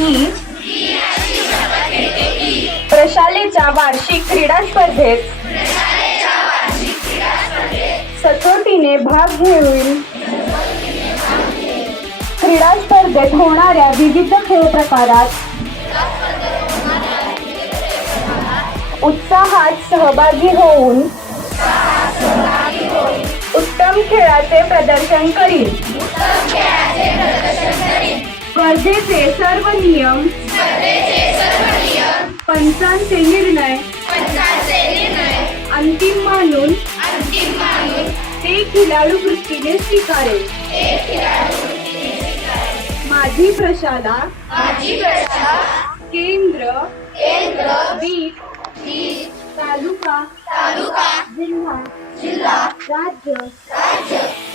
की प्रशालेच्या वार्षिक क्रीडा स्पर्धेत सचोटीने भाग घेऊन क्रीडा स्पर्धेत होणाऱ्या विविध खेळ प्रकारात उत्साहात सहभागी होऊन उत्तम खेळाचे प्रदर्शन करील. स्पर्धेचे सर्व नियम पंचांचे निर्णय अंतिम मानून ते खिलाडू वृत्तीने स्वीकारेल. माझी प्रशाला केंद्र बीट तालुका जिल्हा राज्य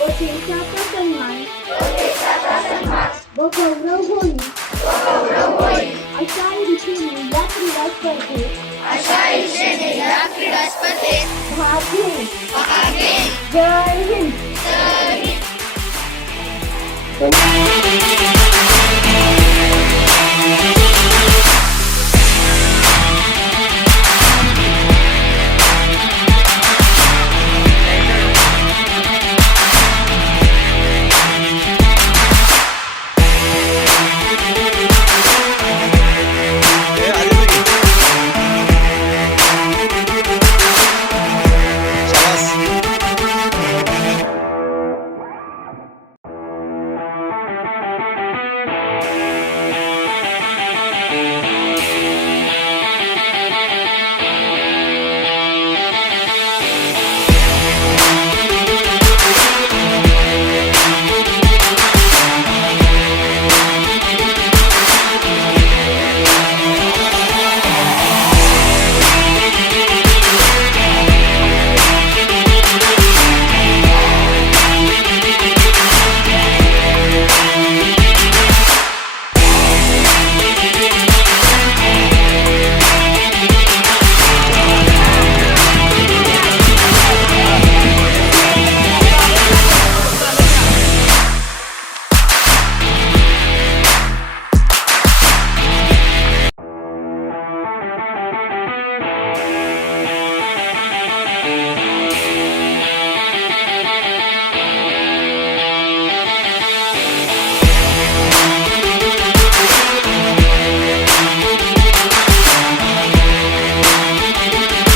व देशाचा सन्मान व गौरव होईल अशा रीतीने या क्रीडा स्पर्धेत भाग घेईल. जय हिंद.